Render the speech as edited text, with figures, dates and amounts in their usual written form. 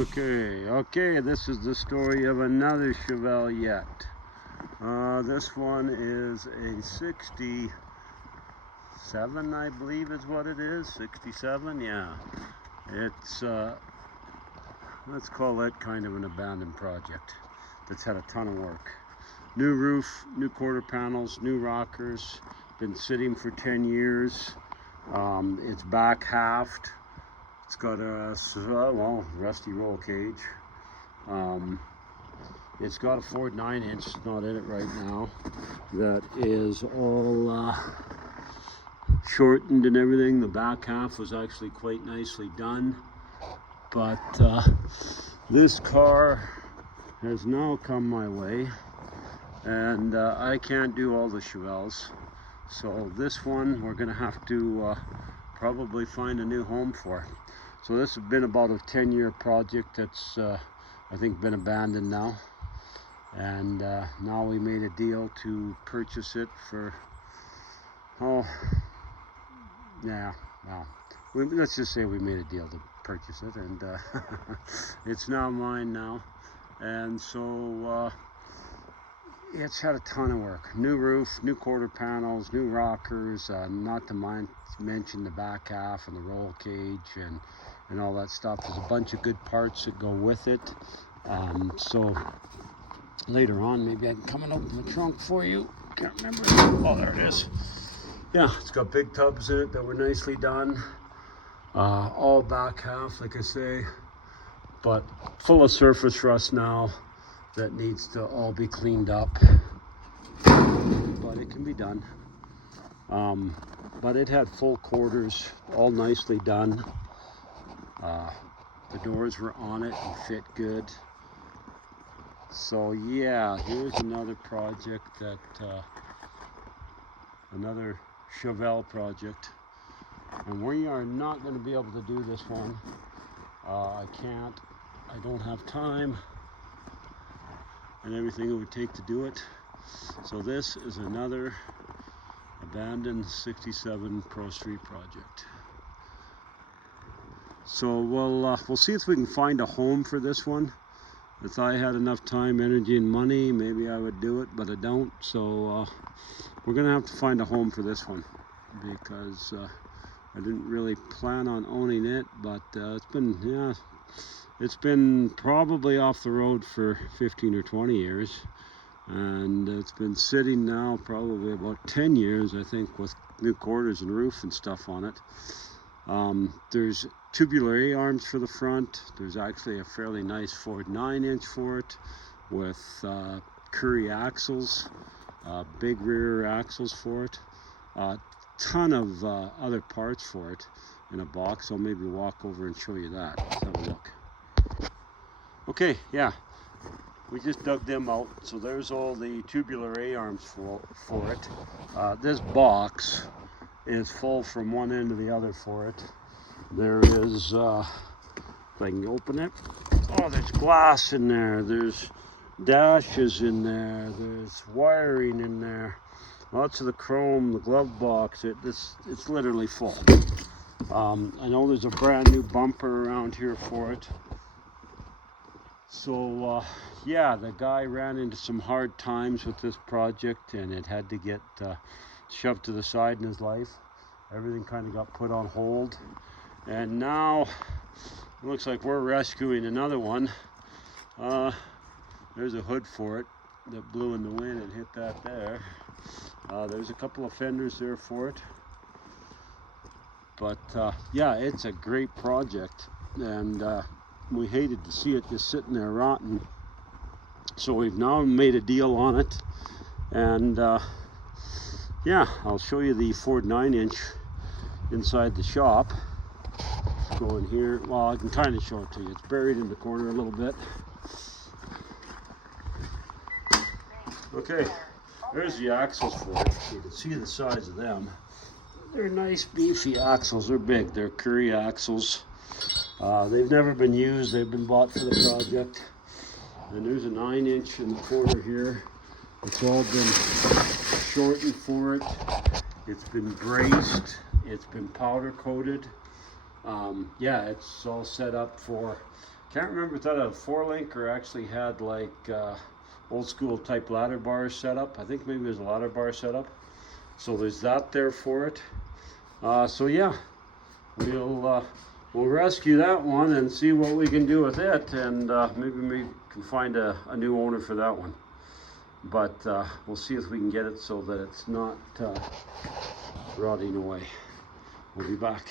Okay, this is the story of another Chevelle yet. This one is a 67, I believe is what it is. 67, yeah. It's, let's call that kind of an abandoned project that's had a ton of work. New roof, new quarter panels, new rockers, been sitting for 10 years. It's back halved. It's got a, rusty roll cage. It's got a Ford 9-inch, it's not in it right now, that is all shortened and everything. The back half was actually quite nicely done. But this car has now come my way, and I can't do all the Chevelles. So this one we're gonna have to probably find a new home for. So this has been about a 10-year project that's I think been abandoned now, and now we made a deal to purchase it for, let's just say we made a deal to purchase it, and it's now mine now. And so it's had a ton of work. New roof, new quarter panels, new rockers, not to mention the back half and the roll cage and all that stuff. There's a bunch of good parts that go with it. So later on, maybe I can come and open the trunk for you. Can't remember. Oh, there it is. Yeah, it's got big tubs in it that were nicely done. All back half, like I say, but full of surface rust now that needs to all be cleaned up. But it can be done. But it had full quarters, all nicely done. The doors were on it and fit good. So yeah, here's another project that, another Chevelle project. And we are not going to be able to do this one. I don't have time and everything it would take to do it. So this is another abandoned 67 Pro Street project. So we'll see if we can find a home for this one. If I had enough time, energy, and money, maybe I would do it, but I don't. So we're gonna have to find a home for this one, because I didn't really plan on owning it, but it's been probably off the road for 15 or 20 years, and it's been sitting now probably about 10 years, I think, with new quarters and roof and stuff on it. There's tubular A-arms for the front. There's actually a fairly nice Ford 9-inch for it with Curry axles, big rear axles for it. Ton of other parts for it in a box. I'll maybe walk over and show you that. Let's have a look. Okay, yeah, we just dug them out. So there's all the tubular A-arms for it. This box is full from one end to the other for it. There is, if I can open it, there's glass in there, there's dashes in there, there's wiring in there, lots of the chrome, the glove box, it's literally full. I know there's a brand new bumper around here for it. So yeah, the guy ran into some hard times with this project, and it had to get shoved to the side in his life. Everything kind of got put on hold, and now it looks like we're rescuing another one. There's a hood for it that blew in the wind and hit that there. There's a couple of fenders there for it, but yeah, it's a great project, and we hated to see it just sitting there rotten. So we've now made a deal on it, and yeah, I'll show you the Ford 9-inch inside the shop. Go in here. Well, I can kind of show it to you. It's buried in the corner a little bit. Okay, there's the axles for it. You can see the size of them. They're nice, beefy axles. They're big. They're Curry axles. They've never been used. They've been bought for the project. And there's a 9-inch in the corner here. It's all been shortened for it. It's been braced. It's been powder coated. Yeah, it's all set up for Can't remember if that had a 4-link or actually had like old school type ladder bars set up. I think maybe there's a ladder bar set up. So there's that there for it. So yeah, we'll rescue that one and see what we can do with it, and maybe we can find a new owner for that one. But we'll see if we can get it so that it's not rotting away. We'll be back.